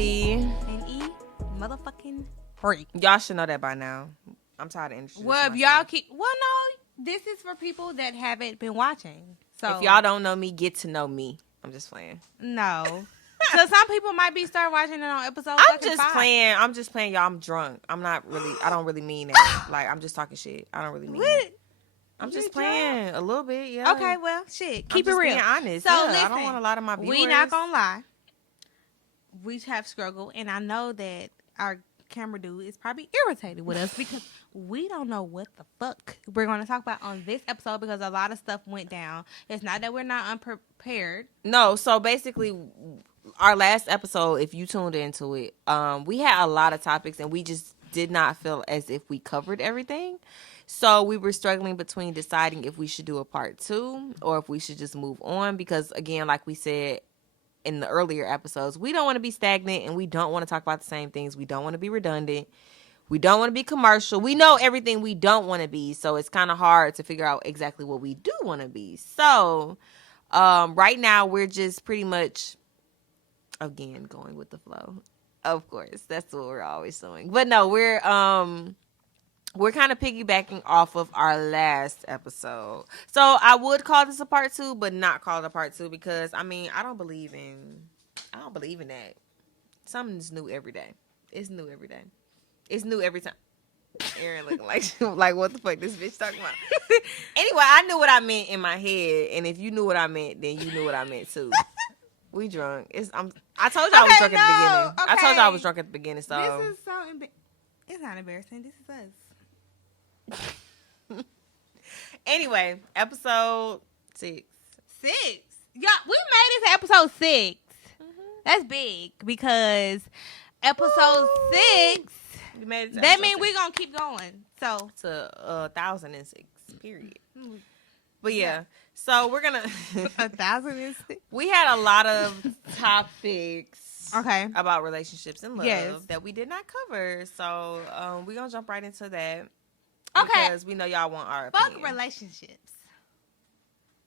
Ashley. And E, motherfucking free. Y'all should know that by now. I'm tired of introducing Well, if myself. y'all keep... Well, no. This is for people that haven't been watching. So If y'all don't know me, get to know me. I'm just playing. No. So some people might be start watching it on episode I'm just 5. playing. I'm just playing, y'all. I'm drunk. I don't really mean that. Like, I'm just talking shit. I don't really mean that. I'm just playing a little bit, yeah. Okay, well, shit. Keep I'm it just real. being honest. So Yeah, listen, I don't want a lot of my viewers. we not gonna lie. We have struggled, and I know that our camera dude is probably irritated with us because we don't know what the fuck we're going to talk about on this episode because a lot of stuff went down. It's not that we're not unprepared. No, so basically, our last episode, if you tuned into it, we had a lot of topics, and we just did not feel as if we covered everything. So we were struggling between deciding if we should do a part 2 or if we should just move on because, again, like we said in the earlier episodes, we don't want to be stagnant and we don't want to talk about the same things. We don't want to be redundant. We don't want to be commercial. We know everything we don't want to be, so it's kind of hard to figure out exactly what we do want to be. So right now we're just pretty much, again, going with the flow. Of course, that's what we're always doing. But no, we're kind of piggybacking off of our last episode. So I would call this a part 2, but not call it a part 2 because I don't believe in that. Something's new every day. It's new every day. It's new every time. Aaron looking like what the fuck this bitch talking about? Anyway, I knew what I meant in my head, and if you knew what I meant, then you knew what I meant too. We drunk. I told you I was drunk at the beginning. I told you I was drunk at the beginning. So this is so it's not embarrassing. This is us. Anyway, episode 6. 6. Yeah, we made it to episode 6. Mm-hmm. That's big because episode 6. We made it to that means we're gonna keep going. So to 1006 period. But yeah, so we're gonna 1006. We had a lot of topics. Okay. About relationships and love yes. that we did not cover. So we're gonna jump right into that. Okay. Because we know y'all want our Fuck opinion. relationships.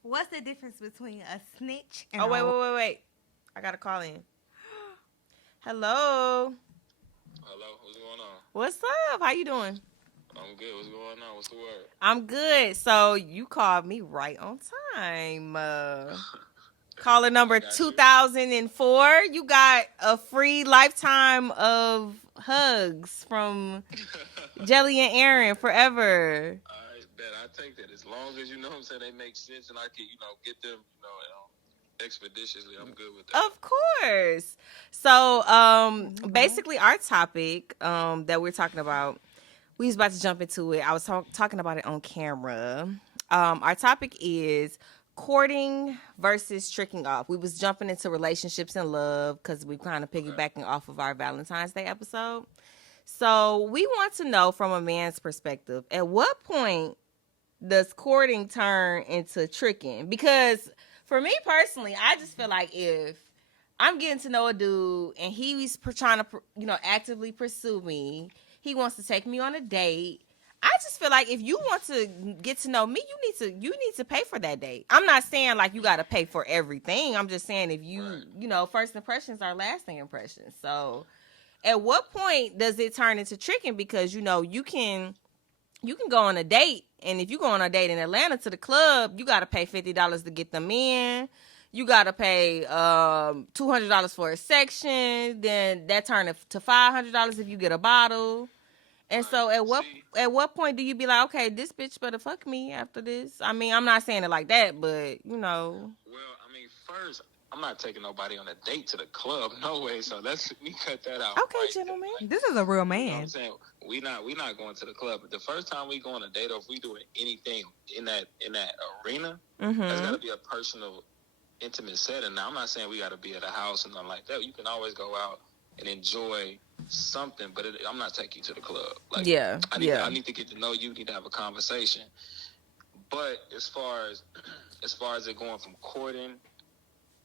What's the difference between a snitch and wait. I gotta call in. Hello. Hello, what's going on? What's up? How you doing? I'm good. What's going on? What's the word? I'm good. So you called me right on time. Caller number 2004. You got a free lifetime of hugs from Jelly and Aaron forever. I bet I take that as long as they make sense and I can get them expeditiously. I'm good with that. Of course. So basically our topic that we're talking about, we was about to jump into it. I was talking about it on camera. Our topic is courting versus tricking off. We was jumping into relationships and love because we kind of piggybacking off of our Valentine's Day episode. So we want to know from a man's perspective, at what point does courting turn into tricking? Because for me personally, I just feel like if I'm getting to know a dude and he's trying to, actively pursue me, he wants to take me on a date, I just feel like if you want to get to know me, you need to pay for that date. I'm not saying like you got to pay for everything. I'm just saying if first impressions are lasting impressions. So at what point does it turn into tricking? Because, you can go on a date, and if you go on a date in Atlanta to the club, you got to pay $50 to get them in. You got to pay $200 for a section. Then that turns to $500 if you get a bottle. And so at what point do you be like, okay, this bitch better fuck me after this? I'm not saying it like that, but, Well, first, I'm not taking nobody on a date to the club. No way. So let me cut that out. Okay, gentlemen. This is a real man. You know what I'm saying? We not going to the club. But the first time we go on a date or if we doing anything in that arena, there's got to be a personal, intimate setting. Now, I'm not saying we got to be at a house and nothing like that. You can always go out and enjoy something, but I'm not taking you to the club. Like, I need to get to know you. Need to have a conversation. But as far as it going from courting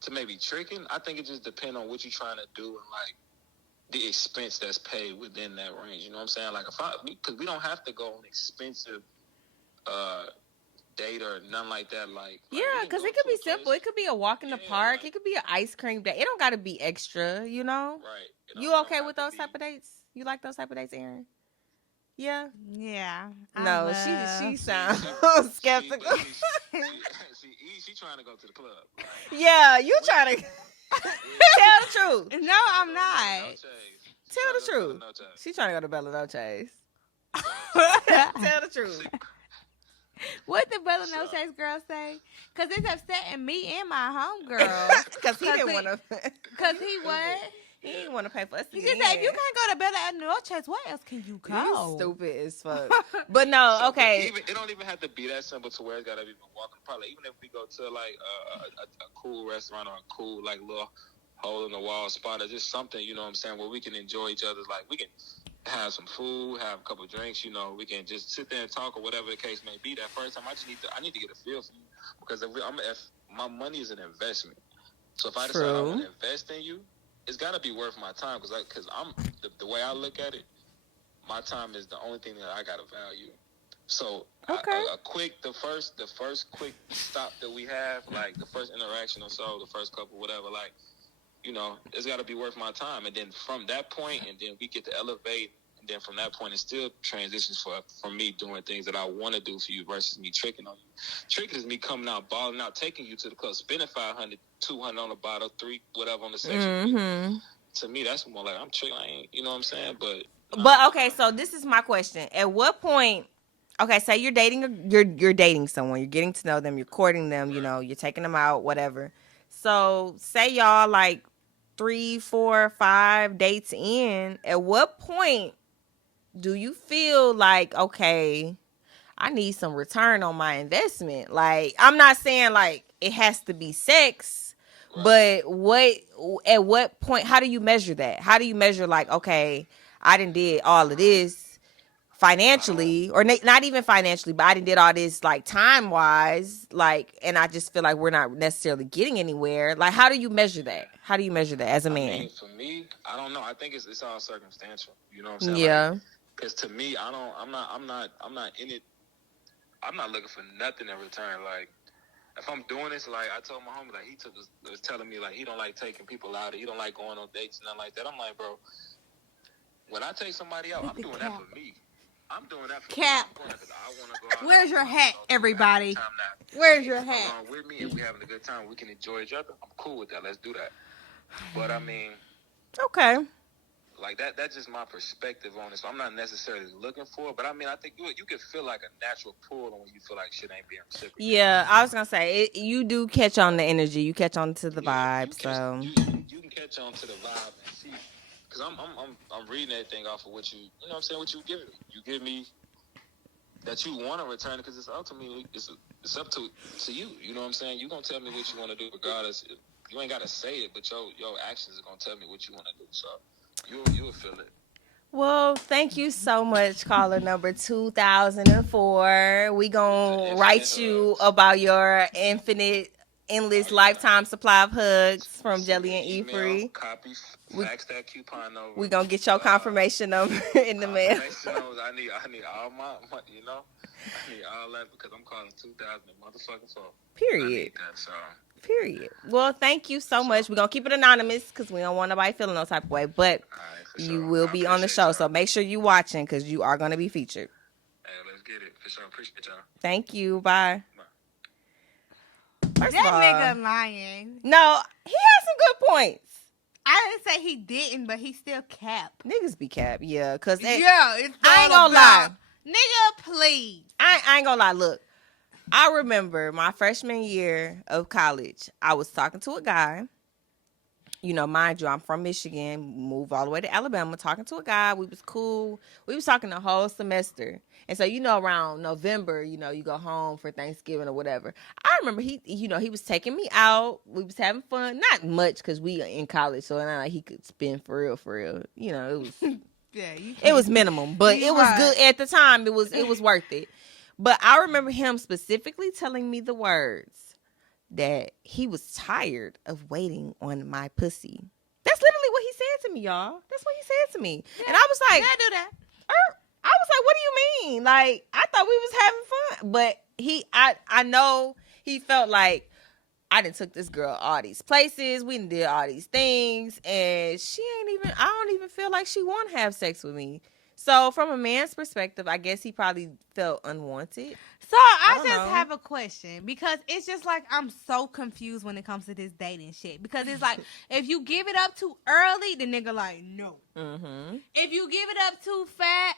to maybe tricking, I think it just depends on what you're trying to do and like the expense that's paid within that range. You know what I'm saying? Like because we don't have to go on expensive date or nothing like that. Because it could be simple. It could be a walk in the park. It could be an ice cream day. It don't got to be extra, Right. You okay with those type of dates? You like those type of dates, Aaron? Yeah. Yeah. I No, love- she sounds skeptical. She trying to go to the club. Like, Yeah, you trying to tell the truth. No, I'm not. Tell the truth. She trying to go to Bella Noche's. Tell the truth. What the Bella Noche's girl say? Because it's upsetting me and my homegirl. Because he didn't want to. Because he what? He didn't want to pay for us to She get said, if in. you can't go to Bella Noche's, where else can you go? You stupid as fuck. But no, okay. It don't even have to be that simple to where it's gotta be walking. Probably even if we go to like a cool restaurant or a cool like little hole in the wall spot or just something, you know what I'm saying, where we can enjoy each other's, like we can have some food, have a couple of drinks, you know, we can just sit there and talk or whatever the case may be. That first time, I need to get a feel for you, because if my money is an investment, so if I decide I want to invest in you, it's got to be worth my time, because I'm the way I look at it, my time is the only thing that I got to value. So the first quick stop that we have, like the first interaction or so, the first couple, whatever, like, you know, it's got to be worth my time. And then from that point, and then we get to elevate. And then from that point, it still transitions for me doing things that I want to do for you versus me tricking on you. Tricking is me coming out, balling out, taking you to the club, spending $500, $200 on a bottle, $300, whatever on the section. Mm-hmm. To me, that's more like I'm tricking. You know what I'm saying? But okay, so this is my question. At what point? Okay, say you're dating. You're dating someone. You're getting to know them. You're courting them. You know, you're taking them out, whatever. So say y'all like 3, 4, 5 dates in. At what point do you feel like, okay, I need some return on my investment? Like, I'm not saying like it has to be sex, but at what point, how do you measure that? How do you measure like, okay, I done did all of this financially, or not even financially, but I done did all this like time wise, like, and I just feel like we're not necessarily getting anywhere. Like, how do you measure that? How do you measure that as a man? I mean, for me, I don't know. I think it's all circumstantial. You know what I'm saying? Yeah. Because to me, I'm not in it. I'm not looking for nothing in return. Like, if I'm doing this, like I told my homie, like was telling me like he don't like taking people out, he don't like going on dates and nothing like that. I'm like, bro, when I take somebody out, I'm doing that for me. I'm doing that for Cap. me. I'm doing that 'cause I want to go out. Where's your hat, everybody? Where's your hat? Along with me, and we having a good time. We can enjoy each other. I'm cool with that. Let's do that. But I mean, okay. Like that's just my perspective on it. So I'm not necessarily looking for it, but I mean, I think you can feel like a natural pull when you feel like shit ain't being reciprocated. Yeah, I was gonna say you do catch on the energy. You catch on to the vibe. You can catch on to the vibe and see, because I'm reading everything off of what you know what I'm saying, what you give me. You give me that you want to return it, because it's ultimately it's up to you. You know what I'm saying? You gonna tell me what you want to do regardless. You ain't gotta say it, but your actions are gonna tell me what you want to do. So. You'll feel it. Well, thank you so much, caller number 2004. We gonna write you about your endless lifetime supply of hugs from Jelly and Efree. Copy, fax that coupon over. We gonna get your confirmation number in the mail. I need all my, you know, I need all that, because I'm calling 2000 motherfucking phone. Period. I need that, so. Period. Well, thank you so much. We're going to keep it anonymous because we don't want nobody feeling no type of way. But you will be on the show. So make sure you watching, because you are going to be featured. Hey, let's get it. For sure. Appreciate y'all. Thank you. Bye. First That of all, nigga lying. No, he has some good points. I didn't say he didn't, but he still cap. Niggas be cap. Yeah. Because It's I ain't all going to lie. about- Nigga, please. I ain't going to lie. Look. I remember my freshman year of college, I was talking to a guy. You know, mind you, I'm from Michigan, moved all the way to Alabama, talking to a guy. We was cool. We was talking the whole semester. And so, you know, around November, you know, you go home for Thanksgiving or whatever. I remember he was taking me out. We was having fun. Not much, because we in college, so not like he could spend for real. You know, it was Yeah, it was minimum, but it was good at the time. It was worth it. But I remember him specifically telling me the words that he was tired of waiting on my pussy. That's literally what he said to me, y'all. That's what he said to me. Yeah, and I was like, yeah, do that. I was like, what do you mean? Like, I thought we was having fun. But I know he felt like I done took this girl all these places. We done did all these things, and I don't even feel like she want to have sex with me. So from a man's perspective, I guess he probably felt unwanted. So I don't just know. have a question, because it's just like I'm so confused when it comes to this dating shit. Because it's like, if you give it up too early, the nigga like no. Mm-hmm. If you give it up too fast,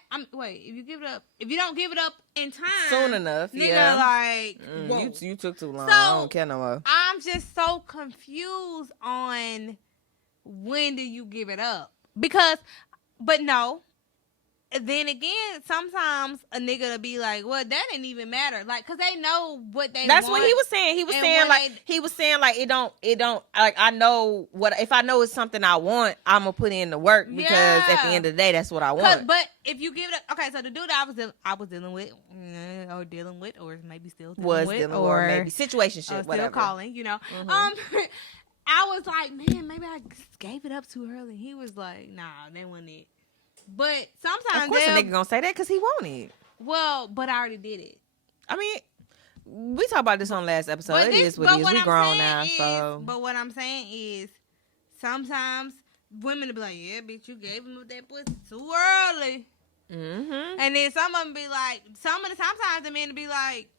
if you don't give it up in time Soon enough, nigga yeah. like whoa. You took too long. So, I don't care no more. I'm just so confused on when do you give it up? Because, but no. Then again, sometimes a nigga will be like, well, that didn't even matter. Like, cause they know what they That's want. what he was saying. He was saying like it don't like, I know what, if I know it's something I want, I'm gonna put in the work, because at the end of the day, that's what I want. But if you give it up, okay, so the dude I was dealing with, or maybe still dealing with, or maybe situationship, whatever. Still calling, you know. Mhm. I was like, man, maybe I gave it up too early. He was like, nah, that wasn't it. But sometimes, Of course, a nigga gonna say that because he want it. Well, but I already did it. I mean, we talked about this on last episode. It is what it is. We grown now, so. But what I'm saying is, sometimes women will be like, yeah, bitch, you gave him that pussy too early. Mm-hmm. And then some of them be like, sometimes the men will be like,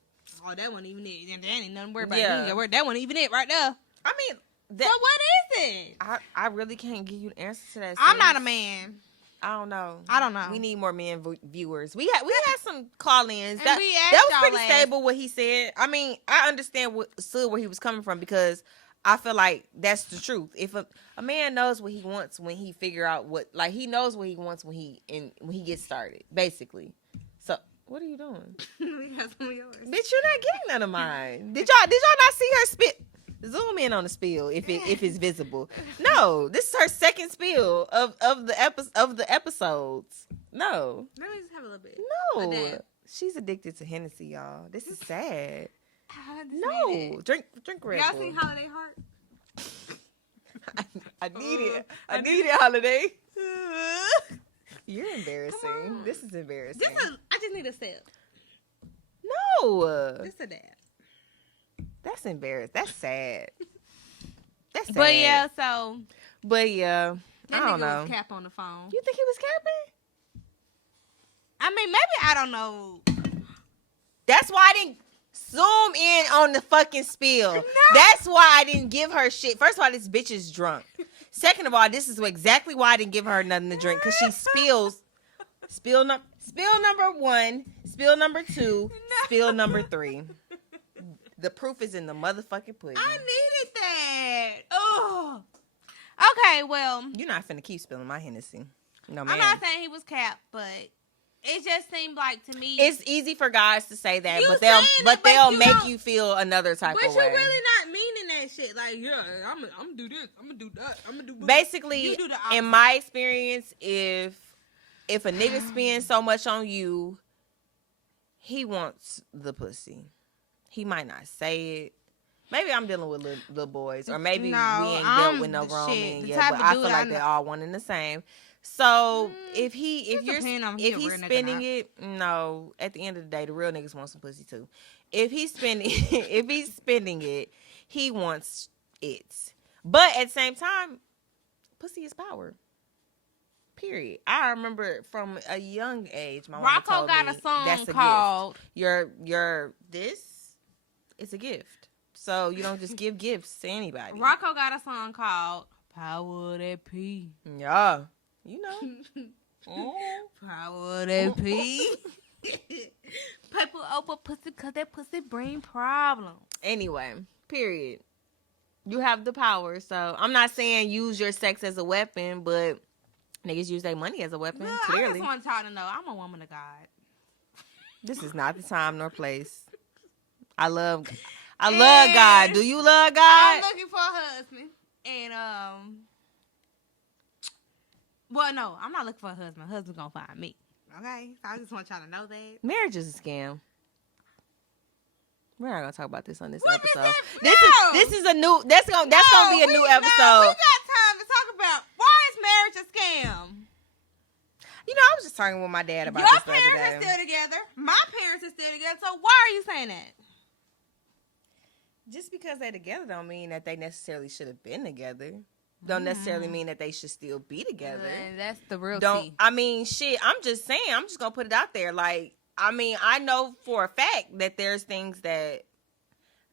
oh, that wasn't even it. That ain't nothing to worry about. Yeah. That wasn't even it right there. I mean, So what is it? I really can't give you the answer to that. I'm not a sis. man. I don't know. We need more men viewers. We had some call-ins. And That we was asked pretty y'all stable what he said. I mean, I understand where he was coming from, because I feel like that's the truth. If a man knows what he wants when he figure out what, like, he knows what he wants when he gets started, basically. So what are you doing? We got some of yours. Bitch, you're not getting none of mine. Did y'all not see her spit? Zoom in on the spill if it's visible. No, this is her second spill of the episodes. No. Let me just have a little bit. No. She's addicted to Hennessy, y'all. This is sad. I just need No. it. Drink Red Y'all Bull. seen Holiday Heart? I need it. I need it, Holiday. You're embarrassing. This is embarrassing. I just need a sip. No. Just a dab. That's embarrassing. That's sad. That's sad. But yeah, so But yeah, that I don't nigga know. was cap on the phone. You think he was capping? I mean, maybe I don't know. That's why I didn't zoom in on the fucking spill. No. That's why I didn't give her shit. First of all, this bitch is drunk. Second of all, this is exactly why I didn't give her nothing to drink, because she spills. Spill number 1, spill number 2, spill number 3. The proof is in the motherfucking pudding. I needed that. Oh. Okay, well, You're not finna keep spilling my Hennessy. No, man. I'm not saying he was capped, but it just seemed like to me. It's easy for guys to say that, You but saying it, but they'll you make don't- you feel another type But of you way. really not meaning that shit. Like, yeah, I'm gonna do this. I'm gonna do that. I'm gonna do. Basically, You do the opposite. in my experience, if a nigga spends so much on you, he wants the pussy. He might not say it. Maybe I'm dealing with little boys, or maybe No, we ain't I'm dealt with no the grown shit. men The yet. type But of I dude feel like I they're know- all one and the same. So if It depend on if he a he's real nigga or spending not. it, no. At the end of the day, the real niggas want some pussy too. If he's spending if he's spending it, he wants it. But at the same time, pussy is power. Period. I remember from a young age, my mama Rocco told got me a song that's a called gift. This is a gift. So you don't just give gifts to anybody. Rocco got a song called Power That P. Yeah. You know. Power That P. People over pussy because that pussy bring problems. Anyway, period. You have the power. So I'm not saying use your sex as a weapon, but niggas use their money as a weapon, Look, I clearly. just want y'all to know I'm a woman of God. This is not the time nor place. I love God. Do you love God? I'm looking for a husband. And well, no, I'm not looking for a husband. Husband's gonna find me. Okay? So I just want y'all to know that. Marriage is a scam. We're not gonna talk about this on this What is episode. that? This is a new. That's gonna be a new episode. No, we got time to talk about why is marriage a scam. You know, I was just talking with my dad about Your this the other parents are day. still together. My parents are still together. So why are you saying that? just because they're together don't mean that they necessarily should have been together. Don't necessarily mean that they should still be together. And that's the real Don't tea. I mean shit, I'm just saying, I'm just gonna put it out there. Like, I mean, I know for a fact that there's things that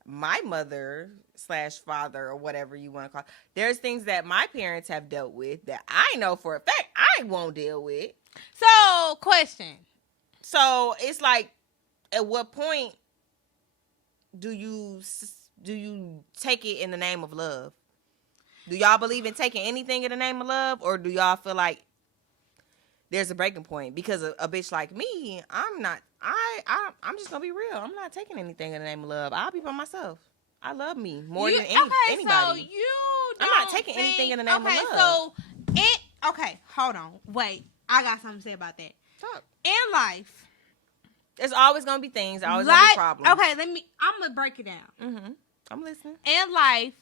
my mother / father or whatever you want to call, there's things that my parents have dealt with that I know for a fact I won't deal with. So, question. So it's like, at what point do you take it in the name of love? Do y'all believe in taking anything in the name of love, or do y'all feel like there's a breaking point? Because a bitch like me, I'm just gonna be real. I'm not taking anything in the name of love. I'll be by myself. I love me more than anybody. So you I'm not taking anything in the name of love. So hold on. Wait. I got something to say about that. Talk. In life, There's always gonna be things. Always gonna be problems. Okay, I'm gonna break it down. Mm-hmm. I'm listening. In life,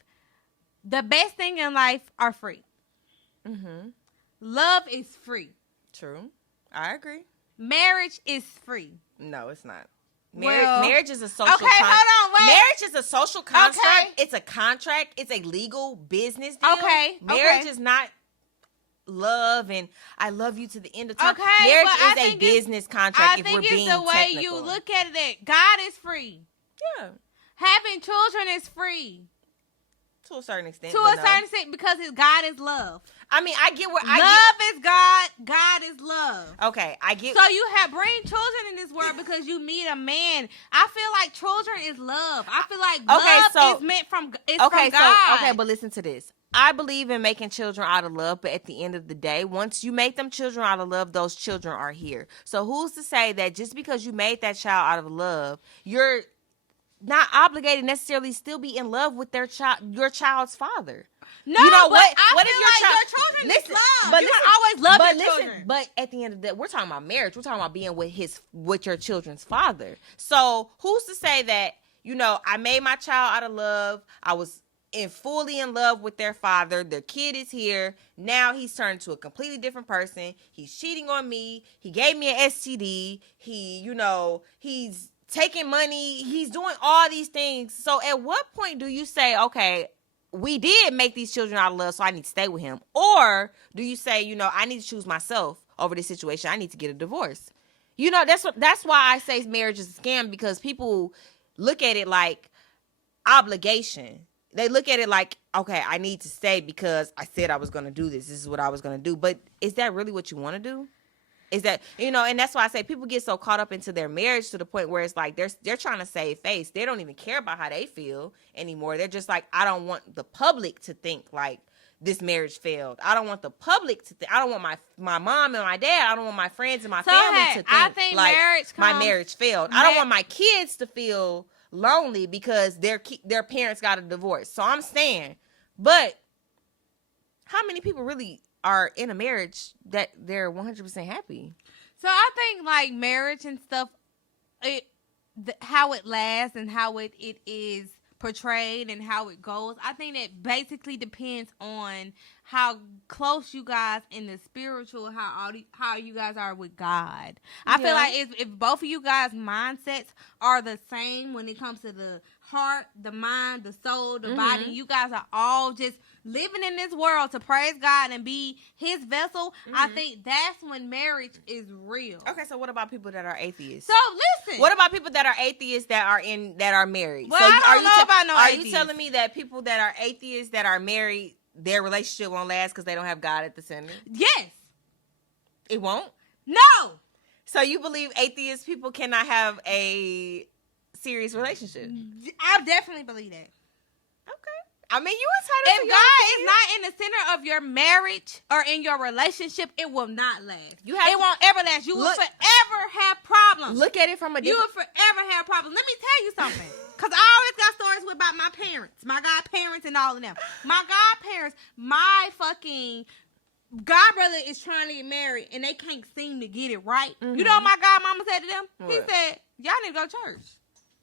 the best thing in life are free. Mm-hmm. Love is free. True. I agree. Marriage is free. No, it's not. Well, Marriage is a social okay, hold on, wait. Marriage is a social construct. Okay. It's a contract. It's a legal business deal. Okay, Marriage okay. is not love and I love you to the end of time. Okay, Marriage but I is a think it's- business contract I if think we're it's being the way technical. you look at it. God is free. Yeah, Having children is free. to a certain extent. To but a no. certain extent, because God is love. I mean, I get where Love is God. God is love. Okay, I get. So you have bring children in this world because you meet a man. I feel like children is love. I feel like love is meant from from God. But listen to this. I believe in making children out of love, but at the end of the day, once you make them children out of love, those children are here. So who's to say that just because you made that child out of love, you're not obligated necessarily still be in love with your child's father? No, you know but what? I What feel if your like child? your children Listen, is love. but You listen, can always love but your listen, children. But at the end of the day, we're talking about marriage. We're talking about being with your children's father. So who's to say that, I made my child out of love. I was fully in love with their father. Their kid is here. Now he's turned into a completely different person. He's cheating on me. He gave me an STD. He's taking money. He's doing all these things. So at what point do you say, okay, we did make these children out of love, so I need to stay with him? Or do you say, I need to choose myself over this situation. I need to get a divorce. That's why I say marriage is a scam, because people look at it like obligation. They look at it like, okay, I need to stay because I said I was going to do this. This is what I was going to do. But is that really what you want to do? Is that, and that's why I say people get so caught up into their marriage to the point where it's like they're trying to save face. They don't even care about how they feel anymore. They're just like, I don't want the public to think like this marriage failed. I don't want the public to think. I don't want my mom and my dad. I don't want my friends and my family to think I think like my comes- marriage failed. I don't want my kids to feel lonely because their parents got a divorce. So I'm saying, but how many people really are in a marriage that they're 100% happy? So I think like marriage and stuff, how it lasts and how it is portrayed and how it goes, I think that basically depends on how close you guys in the spiritual, how you guys are with God. I feel like if both of you guys' mindsets are the same when it comes to the heart, the mind, the soul, the body, you guys are all just living in this world to praise God and be his vessel, I think that's when marriage is real. Okay, so what about people that are atheists? So listen. What about people that are atheists that are married? Well, so I don't know about no atheists. Are you telling me that people that are atheists that are married, their relationship won't last because they don't have God at the center? Yes. It won't? No. So you believe atheist people cannot have a serious relationship? I definitely believe that. Okay. I mean, you entitled If to God your is not in the center of your marriage or in your relationship, it will not last. It won't ever last. You will forever have problems. Look at it from a You different... will forever have problems. Let me tell you something. Because I always got stories about my parents, my godparents and all of them. My godparents, my fucking godbrother is trying to get married and they can't seem to get it right. You know what my godmama said to them? What? He said, y'all need to go to church.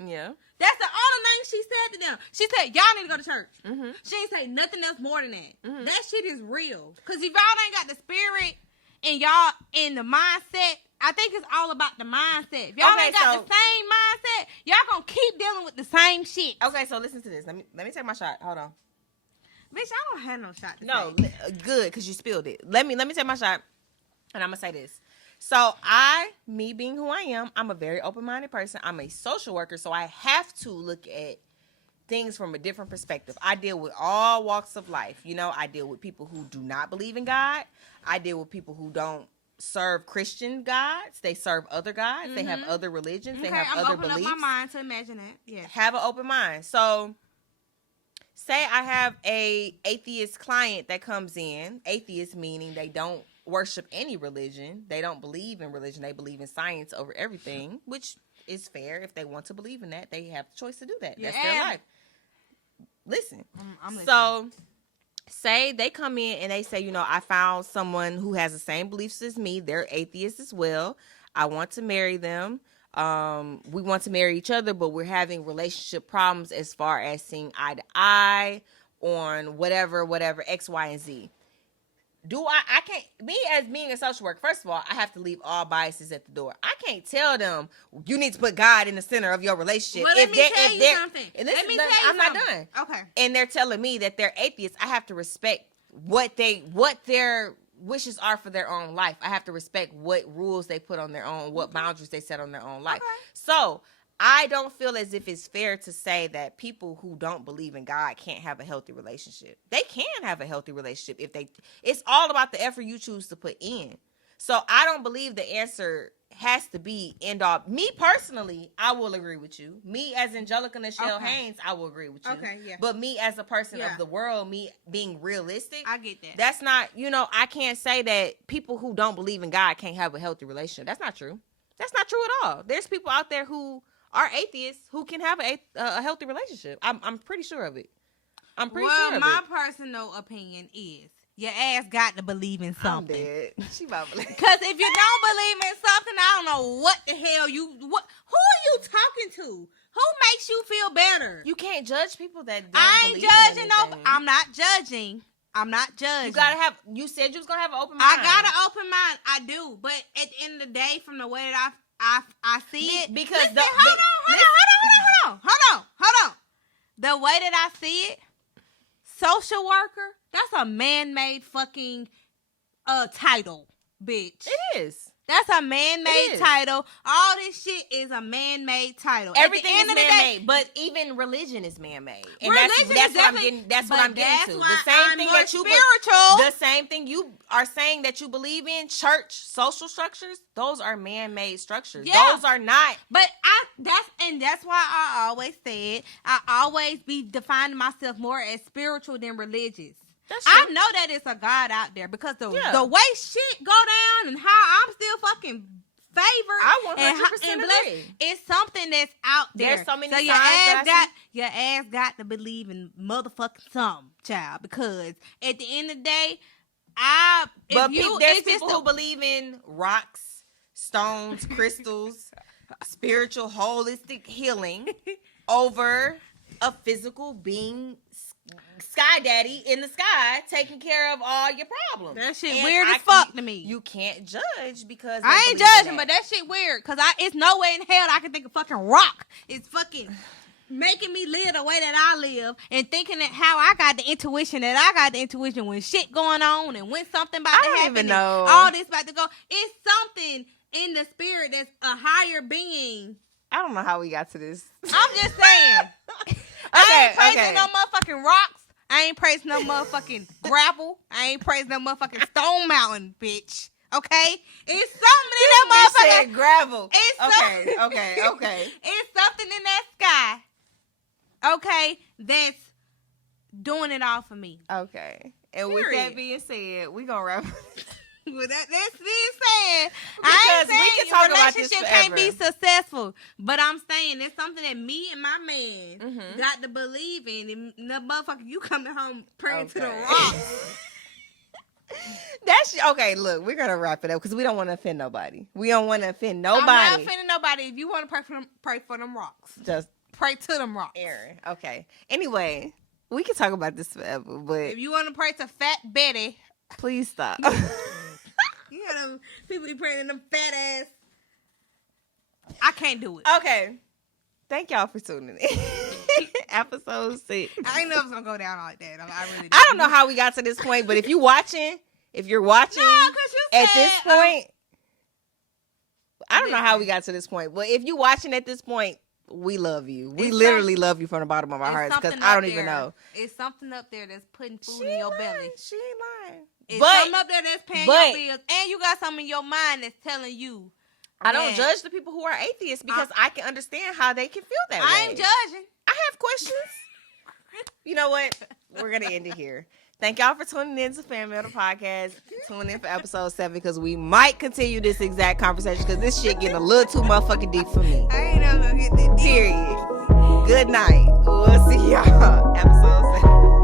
Yeah. That's the only thing she said to them. She said, y'all need to go to church. Mm-hmm. She ain't say nothing else more than that. Mm-hmm. That shit is real. Because if y'all ain't got the spirit and y'all in the mindset, I think it's all about the mindset. If y'all Okay, ain't got so- the same mindset, y'all gonna keep dealing with the same shit. Okay, so listen to this. Let me take my shot. Hold on. Bitch, I don't have no shot to No, take. good, because you spilled it. Let me take my shot, and I'm gonna say this. So me being who I am, I'm a very open-minded person. I'm a social worker, so I have to look at things from a different perspective. I deal with all walks of life. You know, I deal with people who do not believe in God. I deal with people who don't serve Christian gods. They serve other gods. They have other religions. Okay, They have I'm other opening beliefs. up my mind to imagine that. Yeah. Have an open mind. So say I have a atheist client that comes in. Atheist meaning they don't worship any religion. They don't believe in religion. They believe in science over everything, which is fair. If they want to believe in that, they have the choice to do that. That's their Yeah. life. Listen. I'm listening. So say they come in and they say, you know, I found someone who has the same beliefs as me. They're atheists as well. I want to marry them. We want to marry each other, but we're having relationship problems as far as seeing eye to eye on whatever, X, Y, and Z. I can't, me as being a social worker, first of all, I have to leave all biases at the door. I can't tell them, you need to put God in the center of your relationship. Well, let me tell you something. I'm not done. Okay. And they're telling me that they're atheists. I have to respect what their wishes are for their own life. I have to respect what rules they put on their own, what boundaries they set on their own life. Okay. So I don't feel as if it's fair to say that people who don't believe in God can't have a healthy relationship. They can have a healthy relationship it's all about the effort you choose to put in. So I don't believe the answer has to be end all. Me personally, I will agree with you. Me as Angelica Nichelle Okay. Haynes, I will agree with you. Okay, yeah. But me as a person Yeah. of the world, me being realistic, I get that. that's not, I can't say that people who don't believe in God can't have a healthy relationship. That's not true. That's not true at all. There's people out there who are atheists who can have a healthy relationship. I'm pretty sure of it. I'm pretty sure of my it. personal opinion is your ass got to believe in I'm something. dead. She about to Because if you don't believe in something, I don't know what the hell who are you talking to? Who makes you feel better? You can't judge people that don't I ain't believe in judging no. anything. I'm not judging. I'm not judging. You said you was gonna have an open mind. I got an open mind. I do, but at the end of the day, from the way that I see it, because listen, hold on. The way that I see it, social worker, that's a man-made fucking title, bitch. It is. That's a man-made It is. title. All this shit is a man-made title. Everything At is the end of the day, man-made, but even religion is man-made. And Religion that's is what I'm definitely- getting. That's what but I'm getting that's to. why The same I'm thing more that you spiritual. the same thing you are saying that you believe in, church, social structures. Those are man-made structures. Yeah. Those are not. But that's why I always said I always be defining myself more as spiritual than religious. That's I true. know that it's a God out there because the Yeah. way shit go down and how I'm still fucking favored. I and 100% blessed, agree. it's something that's out there. There's so many your signs ass that your ass got to believe in motherfucking something, child. Because at the end of the day, There's people who believe in rocks, stones, crystals, spiritual, holistic healing over a physical being, sky daddy in the sky taking care of all your problems. That shit And weird as fuck to me. You can't judge because they I ain't believe in judging, but that shit weird. Cause it's no way in hell I can think of fucking rock. It's fucking making me live the way that I live and thinking that how I got the intuition when shit going on and when something about to don't happen. even and know. all this about to go. It's something in the spirit that's a higher being. I don't know how we got to this. I'm just saying. I ain't praising no motherfucking rocks. I ain't praising no motherfucking gravel. I ain't praising no motherfucking Stone Mountain, bitch. Okay? It's something in that motherfucker. Said gravel. It's Okay. It's something in that sky. Okay? That's doing it all for me. Okay. And with Period. that being said, we gonna wrap. Well, that's being said. Because I ain't we saying can talk about this relationship can't be forever. successful, but I'm saying it's something that me and my man Mhm. got to believe in. And the motherfucker, you coming home praying to the Okay. rock. That's okay. Look, we're gonna wrap it up because we don't want to offend nobody. We don't want to offend nobody. I'm not offending nobody. If you want to pray for them rocks. Just Pray to them rocks. Aaron. Okay. Anyway, we can talk about this forever, but If you want to pray to Fat Betty, please stop. you You got them people be praying in them fat ass. I can't do it. Okay. Thank y'all for tuning in. Episode 6. I didn't know it was gonna go down like that. I really didn't. I don't know how we got to this point, but if you're watching No, 'cause you at said, this point, I don't know how we got to this point, but if you're watching at this point, we love you. We It's literally love you from the bottom of our hearts because I don't even know. It's something up there that's putting food in your belly. She ain't lying. It's But something up there that's paying your bills, and you got something in your mind that's telling you. I don't that judge the people who are atheists because I can understand how they can feel that way. I ain't judging. I have questions. You know what? We're going to end it here. Thank y'all for tuning in to Fan Mail the Podcast. Tune in for episode 7 because we might continue this exact conversation because this shit getting a little too motherfucking deep for me. I ain't never gonna get that deep. Period. Good night. We'll see y'all. Episode 7.